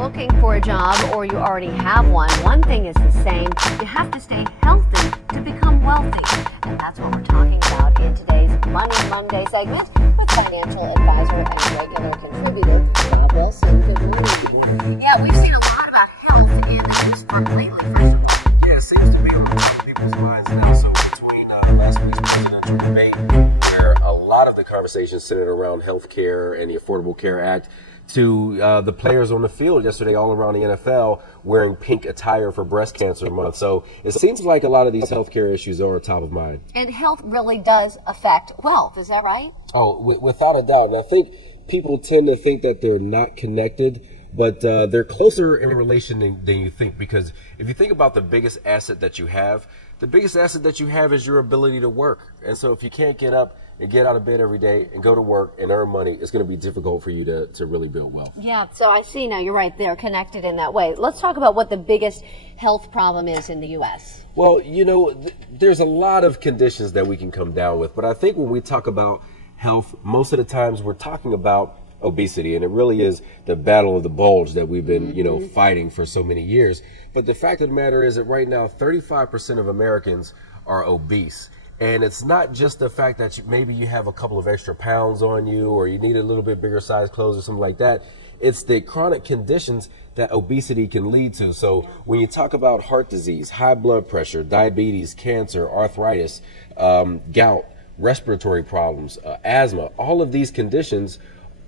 looking for a job or you already have one thing is the same. You have to stay healthy to become wealthy. And that's what we're talking about in today's Money Monday segment with financial advisor and regular contributor, Rob Wilson. Good morning. Yeah, we've seen a lot about health in the news lately, first of all. Yeah, it seems to be on a lot of people's minds now. So between last week's presidential debate, where a lot of the conversation centered around health care and the Affordable Care Act, to the players on the field yesterday all around the NFL wearing pink attire for Breast Cancer Month. So it seems like a lot of these healthcare issues are top of mind. And health really does affect wealth, is that right? Oh, without a doubt. And I think people tend to think that they're not connected, but they're closer in relation than you think. Because if you think about the biggest asset that you have, the biggest asset that you have is your ability to work. And so if you can't get up and get out of bed every day and go to work and earn money, it's going to be difficult for you to really build wealth. Yeah, so I see now you're right. They're connected in that way. Let's talk about what the biggest health problem is in the U.S. Well, you know, there's a lot of conditions that we can come down with. But I think when we talk about health, most of the times we're talking about obesity, and it really is the battle of the bulge that we've been, fighting for so many years. But the fact of the matter is that right now, 35% of Americans are obese. And it's not just the fact that maybe you have a couple of extra pounds on you or you need a little bit bigger size clothes or something like that. It's the chronic conditions that obesity can lead to. So when you talk about heart disease, high blood pressure, diabetes, cancer, arthritis, gout, respiratory problems, asthma, all of these conditions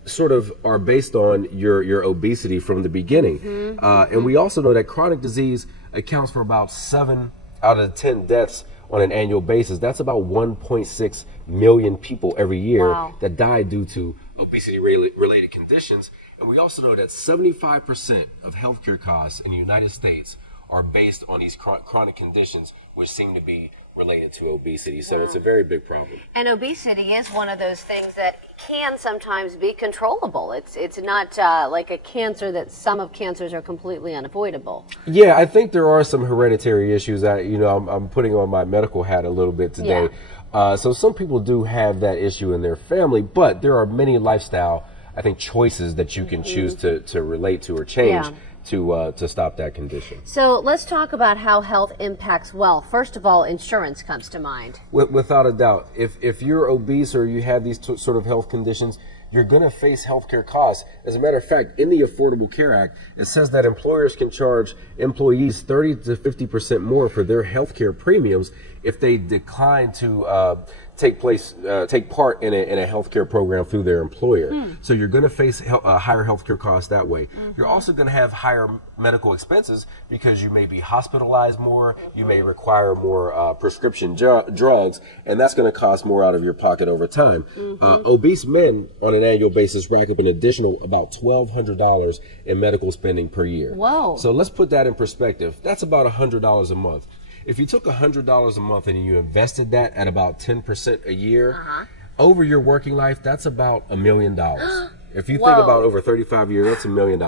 sort of are based on your obesity from the beginning. And we also know that chronic disease accounts for about 7 out of 10 deaths on an annual basis. That's about 1.6 million people every year that die due to obesity-related conditions. And we also know that 75% of healthcare costs in the United States are based on these chronic conditions, which seem to be related to obesity. So it's a very big problem. And obesity is one of those things that can sometimes be controllable. It's not like a cancer that some of cancers are completely unavoidable. Yeah, I think there are some hereditary issues that, I'm putting on my medical hat a little bit today. Yeah. So some people do have that issue in their family, but there are many lifestyle, I think, choices that you can choose to relate to or change. Yeah. To stop that condition. So let's talk about how health impacts wealth. First of all, insurance comes to mind. Without a doubt. If you're obese or you have these sort of health conditions, you're going to face healthcare costs. As a matter of fact, in the Affordable Care Act, it says that employers can charge employees 30 to 50% more for their healthcare premiums if they decline to take part in a healthcare program through their employer. So you're going to face higher healthcare costs that way. You're also going to have higher medical expenses because you may be hospitalized more, you may require more prescription drugs, and that's going to cost more out of your pocket over time. Obese men on an annual basis rack up an additional about $1,200 in medical spending per year. Whoa. So let's put that in perspective. That's about $100 a month. If you took $100 a month and you invested that at about 10% a year, over your working life, that's about $1 million. If you think about over 35 years, that's $1 million.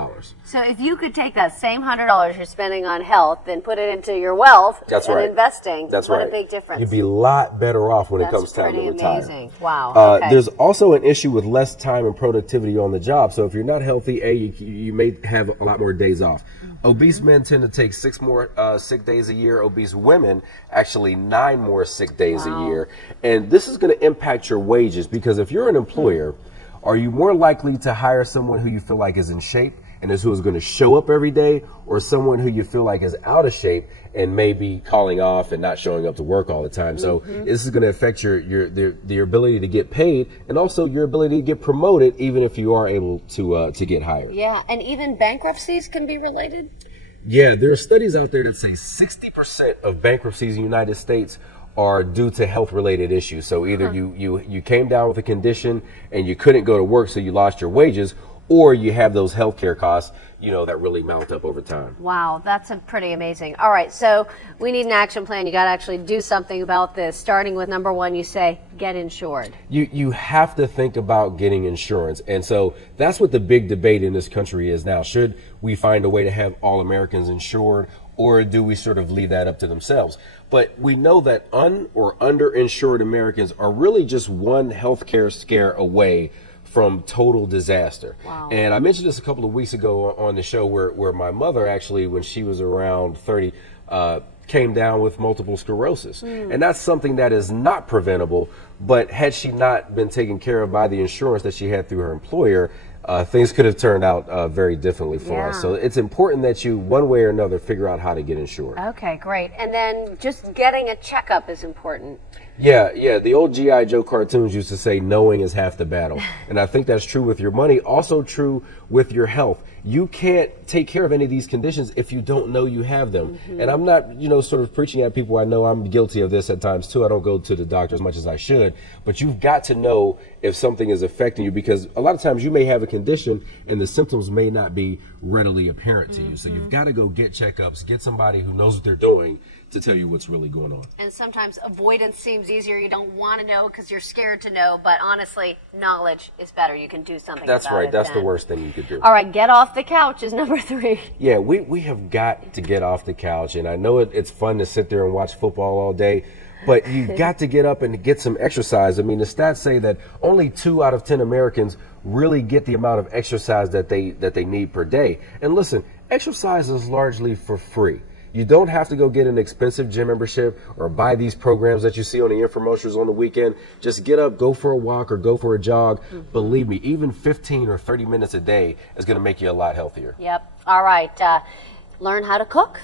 So if you could take that same $100 you're spending on health and put it into your wealth investing, what a big difference. You'd be a lot better off when it comes time to retire. That's pretty amazing. Wow. Okay. There's also an issue with less time and productivity on the job. So if you're not healthy, you may have a lot more days off. Obese men tend to take 6 more sick days a year. Obese women, actually 9 more sick days a year. And this is going to impact your wages because if you're an employer, are you more likely to hire someone who you feel like is in shape and who is going to show up every day, or someone who you feel like is out of shape and may be calling off and not showing up to work all the time? So this is going to affect your ability to get paid and also your ability to get promoted, even if you are able to get hired. Yeah, and even bankruptcies can be related? Yeah, there are studies out there that say 60% of bankruptcies in the United States are due to health-related issues. So either you came down with a condition and you couldn't go to work, so you lost your wages, or you have those healthcare costs, that really mount up over time. Wow, that's pretty amazing. All right, so we need an action plan. You got to actually do something about this. Starting with number 1, you say get insured. You have to think about getting insurance, and so that's what the big debate in this country is now. Should we find a way to have all Americans insured, or do we sort of leave that up to themselves? But we know that or underinsured Americans are really just one healthcare scare away from total disaster. Wow. And I mentioned this a couple of weeks ago on the show where my mother actually, when she was around 30, came down with multiple sclerosis. And that's something that is not preventable, but had she not been taken care of by the insurance that she had through her employer, things could have turned out very differently for us. So it's important that you, one way or another, figure out how to get insured. Okay, great. And then just getting a checkup is important. Yeah. The old G.I. Joe cartoons used to say knowing is half the battle. And I think that's true with your money, also true with your health. You can't take care of any of these conditions if you don't know you have them. And I'm not, sort of preaching at people. I know I'm guilty of this at times too. I don't go to the doctor as much as I should. But you've got to know if something is affecting you, because a lot of times you may have a condition and the symptoms may not be readily apparent to you. So you've got to go get checkups, get somebody who knows what they're doing to tell you what's really going on. And sometimes avoidance seems easier. You don't want to know because you're scared to know. But honestly, knowledge is better. You can do something about it. That's right. That's the worst thing you could do. All right, get off the couch is number 3. Yeah, we have got to get off the couch. And I know it's fun to sit there and watch football all day, but you've got to get up and get some exercise. I mean, the stats say that only 2 out of 10 Americans really get the amount of exercise that they need per day. And listen, exercise is largely for free. You don't have to go get an expensive gym membership or buy these programs that you see on the infomercials on the weekend. Just get up, go for a walk or go for a jog. Believe me, even 15 or 30 minutes a day is going to make you a lot healthier. Yep. All right. Learn how to cook.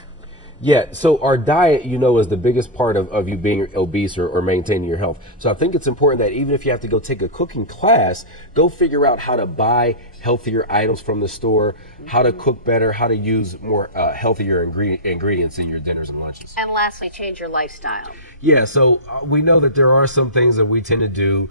Yeah, so our diet, is the biggest part of you being obese or maintaining your health. So I think it's important that even if you have to go take a cooking class, go figure out how to buy healthier items from the store, how to cook better, how to use more healthier ingredients in your dinners and lunches. And lastly, change your lifestyle. Yeah, so we know that there are some things that we tend to do.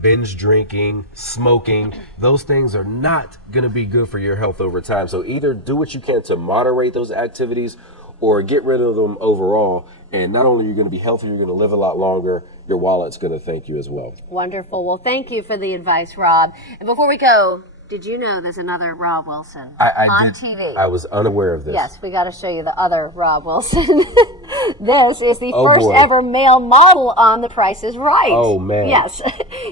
Binge drinking, smoking, those things are not going to be good for your health over time. So either do what you can to moderate those activities or get rid of them overall. And not only are you going to be healthier, you're going to live a lot longer. Your wallet's going to thank you as well. Wonderful. Well, thank you for the advice, Rob. And before we go, did you know there's another Rob Wilson on TV? I was unaware of this. Yes, we got to show you the other Rob Wilson. This is the first boy. ever male model on The Price is Right. Oh, man. Yes.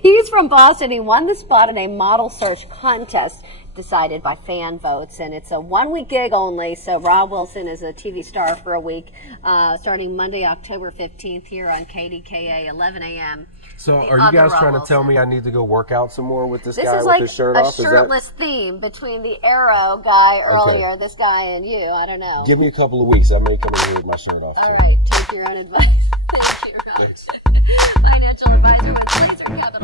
He's from Boston. He won the spot in a model search contest decided by fan votes, and it's a 1-week gig only. So Rob Wilson is a TV star for a week, starting Monday, October 15th here on KDKA, 11 a.m. So are you guys trying to tell me I need to go work out some more with this guy is with like his shirt a off? shirtless theme between the Arrow guy earlier, this guy, and you. I don't know. Give me a couple of weeks. I may come in here with my shirt off. All right, take your own advice. Thank you, Rob. Thanks. Financial advisor with Laser Cup.